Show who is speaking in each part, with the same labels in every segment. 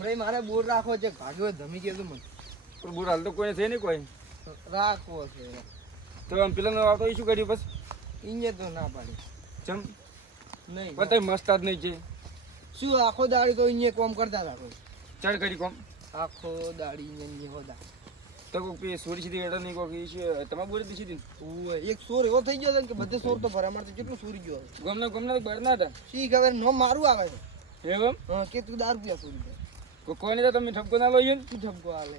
Speaker 1: હમણાં મારે બોર રાખવો છે. ભાગ્યો ધમી ગયો મને.
Speaker 2: પણ બોર હાલ તો કોઈ છે નહીં કોઈ.
Speaker 1: રાખવો છે.
Speaker 2: તો આમ પેલા આવતો એ શું કર્યું બસ?
Speaker 1: ઇંજે તો ના પાડી.
Speaker 2: ચમ?
Speaker 1: નહીં.
Speaker 2: તઈ મસ્ત જ નહીં છે.
Speaker 1: શું આખો દાડી તો ઇંજે કોમ કરતા રાખો
Speaker 2: ચડ કરી કોમ.
Speaker 1: આખો દાડી ઇંજે હોતા.
Speaker 2: તો કોક પે સોરી સીધી એડો નહીં કોક છે તમારે બોરે દીધી હતી
Speaker 1: ઓય એક સોર એવો થઈ ગયો કે બધે સોર તો ભરા મારતો કેટલું સોરી ગયો.
Speaker 2: ગમના ગમના બરના ના હતા?
Speaker 1: શી ખબર નો મારું આવે છે હા કે તું દારૂ પીયા સોરી
Speaker 2: કોઈને તો તમે ઠપકો ના લઈ ને?
Speaker 1: ઠપકો આલે?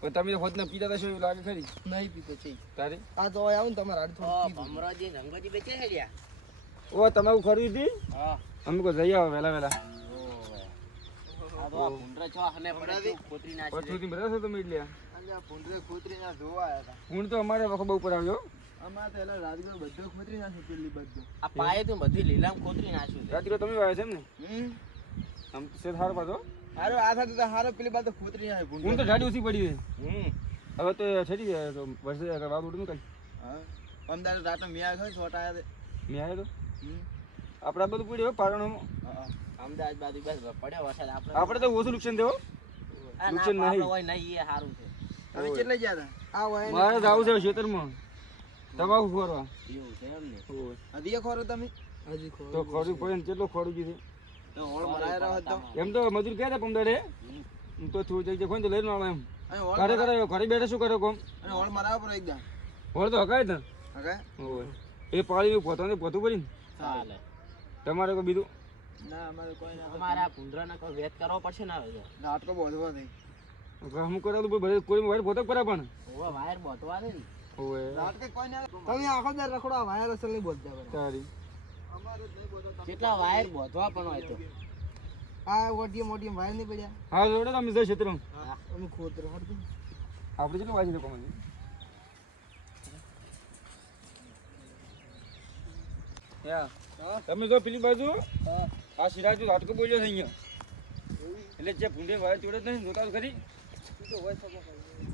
Speaker 2: પણ તમે હોત ને પીતા હતા એવું લાગે ખરી?
Speaker 1: નહીં પીતો છે.
Speaker 2: તારે?
Speaker 1: આ તો આવું ને તમારા હાડ થોડું
Speaker 3: રંગોજી બેચે છે લ્યા.
Speaker 2: ઓ તમારું ખરી હતી
Speaker 3: હા.
Speaker 2: અમે કોઈ જઈ આવો વહેલા વહેલા.
Speaker 3: આ તો છો
Speaker 2: છો તમે અમારે વખત બહુ પર આવ્યો.
Speaker 1: અમારે તો એના રાજગઢ બધો ખોતરી નાખે પેલી બધું.
Speaker 3: આ પાયે તો બધી લીલામ ખોતરી નાખ્યું છે.
Speaker 2: તમે આવ્યા છે એમ ને? આમ તો છે પાછો?
Speaker 1: હારો આ સાથે તો હારો પેલી બાદ તો ખોતરી આવે
Speaker 2: હું તો ઠાડી ઓછી પડી
Speaker 1: હમ.
Speaker 2: હવે તો તો વર્ષે વાત ઉડું કઈ.
Speaker 1: હા. અમદાવાદ રાતે મિયા ગયો છોટા આયા તે.
Speaker 2: મેં આવ્યો તો?
Speaker 1: હમ.
Speaker 2: આપણે બધું પડ્યો પારણ
Speaker 1: હા
Speaker 3: અમદાવાદ બાજુ બસ પડ્યો વરસાદ આપણે.
Speaker 2: આપણે તો ઓછું નુકસાન થયો નુકસાન નહીં.
Speaker 3: હોય નહીં એ સારું છે.
Speaker 1: તમે કેટલે ગયા હતા? આ હોય
Speaker 2: મારે જવું છે ખેતરમાં. તમાકુ ખોરવા?
Speaker 3: એવું છે એમ ને.
Speaker 1: હજી ખોરો તમે? હજી ખોરો
Speaker 2: તો ખોરું પડે ને કેટલું ખોરું ગયું
Speaker 1: તો હોળ મરાય રહ્યો હતો
Speaker 2: છે એમ તો મજૂર ક્યાં હતા પમદાડે તો થોડું જઈ જાય તો લઈને આવો એમ. ઘરે કરે ઘરે બેઠે શું કરો કોમ?
Speaker 1: અને હોળ મરાવો પર એકદમ
Speaker 2: હોળ તો હકાય ને.
Speaker 1: હકાય?
Speaker 2: ઓય. એ પાળી પોતાને પોતું કરી ને?
Speaker 3: ચાલે.
Speaker 2: તમારે કોઈ બીજું?
Speaker 1: ના અમારે કોઈ ના.
Speaker 3: અમારે આ કોઈ વેત કરવો પડશે ને હવે તો.
Speaker 1: નાટકો બોધવો થઈ
Speaker 2: હું કરેલું બધે કોઈ વાયર પોતે કરે પણ.
Speaker 3: ઓવે વાયર બોતવા દે ને
Speaker 1: નાટકે કોઈ ના તમે આખો દર રખડો આ વાયર અસલ નહીં બોધતા
Speaker 2: તારી.
Speaker 1: અમારે નહીં
Speaker 3: કેટલા વાયર બોધવા પણ હોય તો.
Speaker 1: આ ઓટીએમ ઓટીએમ વાયર નહીં પડ્યા.
Speaker 2: હા જોડે તમે જઈ ક્ષેત્રમાં.
Speaker 1: અમે ખોતરો હડતું
Speaker 2: આપણે કેટલું વાંચી દે કોમન તમે જો પેલી બાજુ? આ સિરાજુ હાટકો બોલ્યો છે અહીંયા. એટલે જે ભૂંડે વાયર જોડે નહીં જોતા ખરી.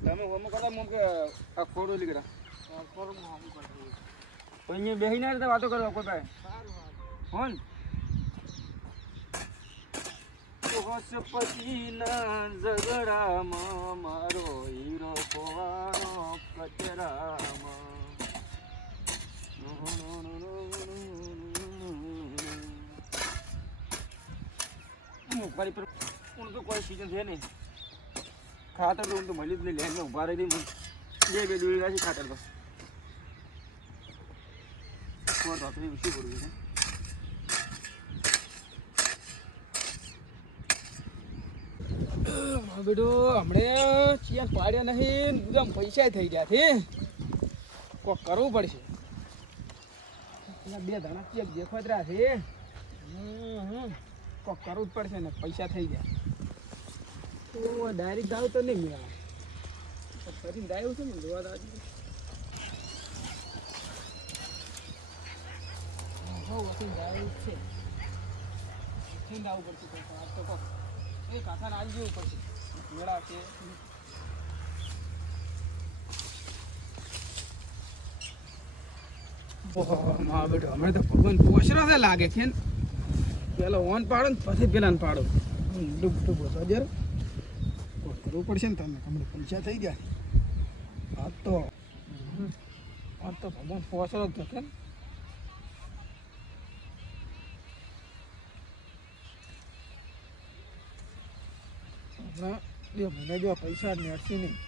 Speaker 2: તમે હોમ કરતા મમ કે આ ખોડો લીકડા? અહીંયા બેહીને ના રીતે વાતો કરવા કોઈ પાસે. હોન. પતિના ઝઘડામાં મારો હીરો ખોવાનો કચરામાં ફરી પર હું તો કોઈ સીઝન છે નહીં. ખાતર તો હું તો મળી જ નહીં, લેન ઊભા રહી દઈ બે બે દોડી રાખી ખાતર તો કોણ શું કરવું છે?
Speaker 1: બેટો, હમણે ચિયાન પાડ્યા નહીં બધા પૈસા થઈ ગયા છે કોક કરવું પડશે. બે ધણા ચેક દેખોતરા છે. કોક કરવું જ પડશે ને, પૈસા થઈ ગયા. તો ડાયરેક્ટ દાવ તો નહીં મળે ફરીને દાવ છે ને દાવ દાવ છે. દાવ પડશે કોક આ તો કોક. એ કાંઠાને આવી જવું પડશે. મેળા છે. તો ભગવાન પોસરો લાગે છે ને. પેલો ઓન પાડો ને પછી પેલાને પાડો. ડૂબ ડૂબ હજાર કરવું પડશે ને તમે હમણાં પૈસા થઈ ગયા. આ તો આ તો ભગવાન પોસરો જ થશે ને. હમણાં બે મહિના જેવા પૈસા નેટથી નહીં.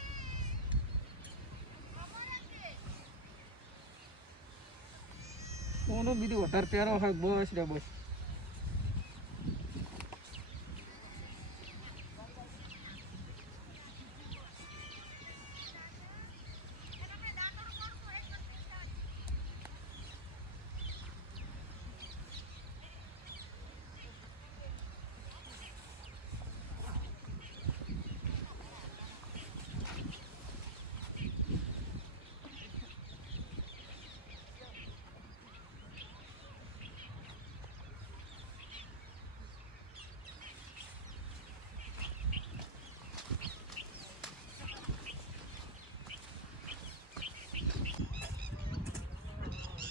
Speaker 1: કોનું બીજું વધારે પહેરો હોય, બસ રે બસ.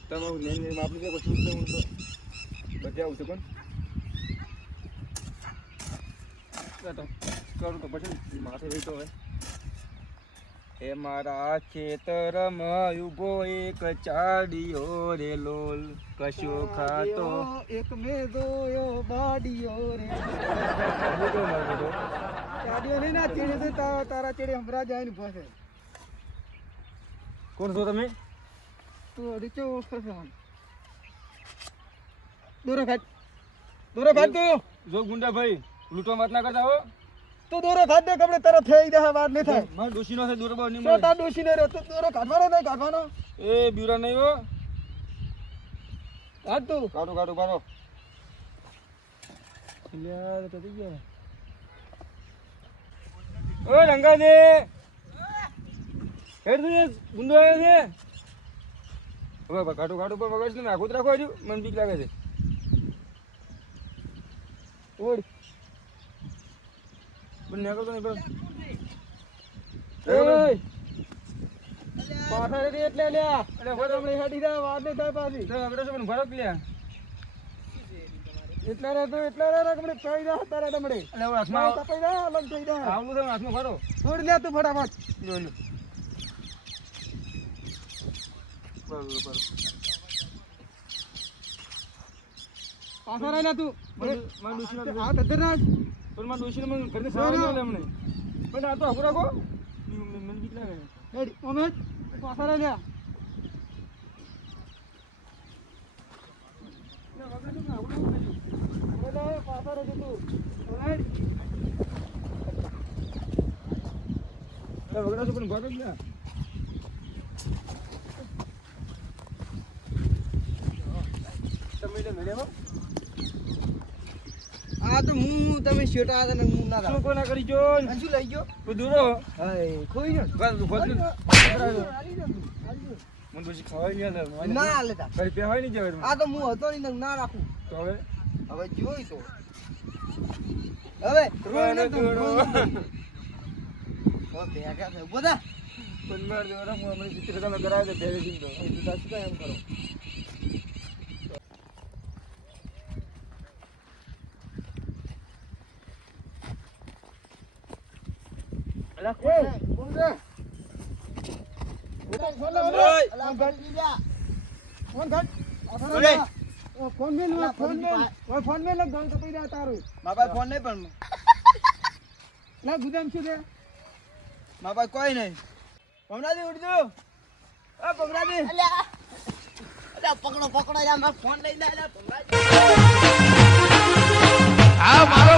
Speaker 2: તમારું મેન મેન આપણે તો કશું જ નહીં તો બધે કોણ? કરું તો પછી માથે રહી તો હવે. એ મારા ખેતરમાં ઊભો એક ચાડીયો રે લોલ કશો ખાતો?
Speaker 1: એક મે દોયો બાડીયો રે ચાડીયો ને ના ચીડે તો તારા તારા ચીડે હમરા જાય ને પાસે
Speaker 2: કોણ છો તમે?
Speaker 1: તો રીચો દોરો ખાટ દોરો ખાટ તું.
Speaker 2: જો ગુંડા ભાઈ લૂંટવા વાત ના કરતા હો.
Speaker 1: તું દોરો દે કપડે તરત થઈ જાય વાત નહીં થાય.
Speaker 2: મારો ડોશીનો છે દોરો બની
Speaker 1: તો
Speaker 2: મળે.
Speaker 1: તાર ડોશી ને રે તું દોરો કાઢવાનો નહીં કાઢવાનો.
Speaker 2: એ બીવરા નહીં હો.
Speaker 1: કાઢ તું.
Speaker 2: કાઢો કાઢો કાઢો. યાર તો થઈ ગયા. ઓય રંગા દે હેડ તું ગુંડો આવ્યો છે. હવે કાઢો પર વગાડશે ને આખું જ રાખો હજુ. મને બીક લાગે છે. ઓડ. પણ ન્યા કરતો નહીં પણ.
Speaker 1: પાછા રે એટલે લ્યા
Speaker 2: એટલે
Speaker 1: એટલે હમણે હેડી જાય વાર નહીં થાય પાછી.
Speaker 2: તો વગડે છે પણ ભરો
Speaker 1: એટલા રે તો એટલા રે પડી જાય તારા ડમડે
Speaker 2: એટલે હાથમાં
Speaker 1: અલગ થઈ
Speaker 2: છે હાથમાં ભરો
Speaker 1: છોડ લે તું ફટાફટ.
Speaker 2: જોઈ લો. બરોબર.
Speaker 1: પાછા રે લે તું.
Speaker 2: મારું ડોશીનો
Speaker 1: આ તદ્દર રાજ
Speaker 2: પણ મારા ડોશીને મને ઘરની સવાર મળે અમને પણ આ તો આખું રાખો. મને મને બીક લાગે.
Speaker 1: હેડી ઓમે પાછા રે પાછા રે તું હેડ
Speaker 2: વગડા છે પણ ભાગ જ ના તમે એટલે મેળ્યા
Speaker 1: આ તો હું તમે શેટા હતા ને હું ના
Speaker 2: શું કોના કરી જો
Speaker 1: શું લઈ ગયો?
Speaker 2: દૂરો
Speaker 1: હાય ખોઈ ગયો
Speaker 2: બસ ભોજ ને?
Speaker 1: હાલી તું, હાલી જા.
Speaker 2: પછી ખવાય નહીં
Speaker 1: ના હાલે તા.
Speaker 2: કઈ પહેવાય નહીં જવાય
Speaker 1: આ તો હું હતો નહીં ના રાખું.
Speaker 2: તો હવે?
Speaker 1: હવે જોઈ તો. હવે
Speaker 2: રોવાનો
Speaker 1: તું. ભેગા. બધા
Speaker 2: પણ મારે દેવાના હું હમણાં ચિત્ર તમે કરાવે પહેલે તો.
Speaker 1: શું કાંઈ એમ કરો
Speaker 2: અલા
Speaker 1: એ, ફોન દે. ફોન લે,
Speaker 2: ઓય.
Speaker 1: અલા, ફોન કાઢ. ફોન કાઢ. આ ફોન
Speaker 2: ઓય.
Speaker 1: લે. ઓ, ફોન મેલ, ફોન મેલ. ફોન મેલ, ગણ કપાઈ જાય તારું.
Speaker 3: મારા ફોન નહીં પણ
Speaker 1: લે, ગુદામ શું છે?
Speaker 3: મારા કોઈ નહીં પમરાજી ઉડજો આ પમરાજી
Speaker 4: પકડો પકડો યાર મારો ફોન લઈ લે
Speaker 5: આ મારો